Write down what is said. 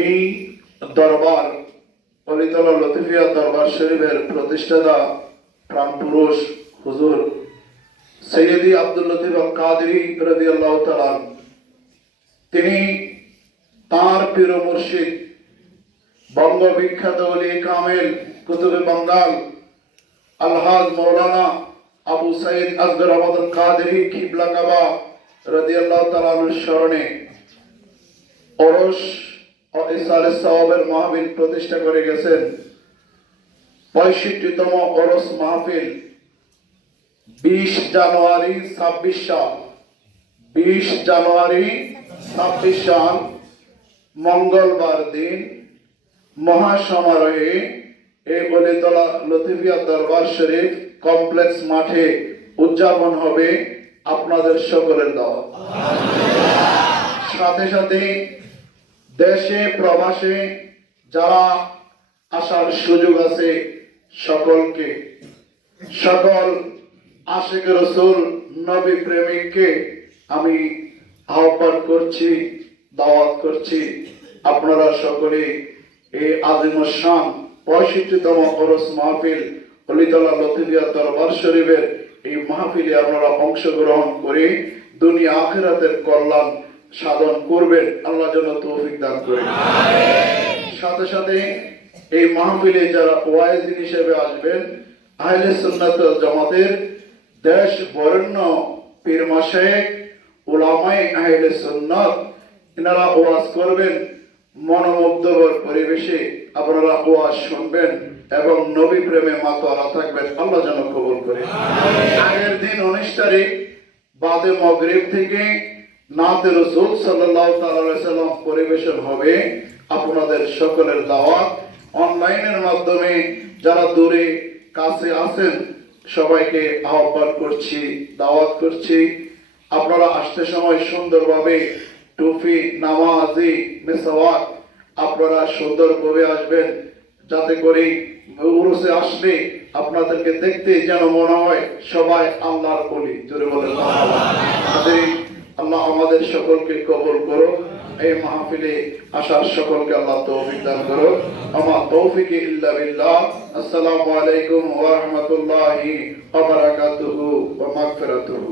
এই দরবার অলিতলা লতিফিয়া দরবার শরীফের প্রতিষ্ঠাতা প্রাণপুরুষ হুজুর সৈয়দি আব্দুল লতিফ আল কাদেরী রাদিয়াল্লাহু তাআলা, তিনি তার পীর মুর্শিদ বঙ্গ বিখ্যাত ওলি কামেল কুতুবে বাঙ্গাল আলহাজ মৌলানা আবু সাইদ আসগর আহমদ আল কাদেরী কিবলা কাবা রাদিয়াল্লাহু তাআলার স্মরণে ওরস ও ইসালে সওয়াবের মাহফিল প্রতিষ্ঠা করে গেছেন। 65তম ওরস মাহফিল 20 জানুয়ারি 26 সাল 20 জানুয়ারি 26 সাল মঙ্গলবার দিন মহাসমারোহে এই অলিতলা লতিফিয়া দরবার শরীফ কমপ্লেক্স মাঠে উদযাপন হবে। আপনাদের সকলের দাওয়াত। সাথে সাথে দেশে প্রবাসে যারা আসার সুযোগ আছে সকলকে, সকল আশিক রাসূল নবী প্রেমিককে আমি আহ্বান করছি, দাওয়াত করছি, আপনারা সকলে এই আজিমুস শান 65তম ওরস মাহফিল অলিতলা লতিফিয়া দরবার শরীফের এই মাহফিলে আপনারা অংশগ্রহণ করে দুনিয়া আখিরাতের কল্যাণ সাধন করবেন। আল্লাহ যেন তৌফিক দান করেন। সাথে সাথে এই মাহফিলে যারা ওয়াইজ হিসেবে আসবেন, আহলে সুন্নাত ওয়াল জামাতের দেশ বরেণ্য পীর মাশায়েখ উলামায়ে আহলে সুন্নাত, এনারা ওয়াজ করবেন। মনোমুগ্ধকর পরিবেশে আপনারা ওয়াজ শুনবেন এবং নবী প্রেমে মাতোয়ারা থাকবেন। আল্লাহ যেন কবুল করে। আগের দিন 19 তারিখ বাদে মাগরিব থেকে নাতে রাসূল সাল্লাল্লাহু তাআলা আলাইহি সাল্লাম পরিবেশন হবে। আপনাদের সকলের দাওয়াত। অনলাইনের মাধ্যমে যারা দূরে কাছে আছেন সবাইকে আহ্বান করছি, দাওয়াত করছি। আপনারা আসতে সময় সুন্দরভাবে টুপি, নামাজি, মিসওয়াক আপনারা সুন্দরভাবে আসবেন, যাতে করে উরুসে আসলে আপনাদেরকে দেখতে যেন মনে হয় সবাই আল্লাহর ওলি। জোরে বলেন আল্লাহ আমাদের সকলকে কবুল করো। এই মাহফিলে আসার সকলকে আল্লাহ তৌফিক দান করো। আমার তৌফিক ইল্লা বিল্লাহ। আসসালামু আলাইকুম ওয়া রাহমাতুল্লাহি ওয়া বারাকাতুহু ওয়া মাগফিরাতুহু।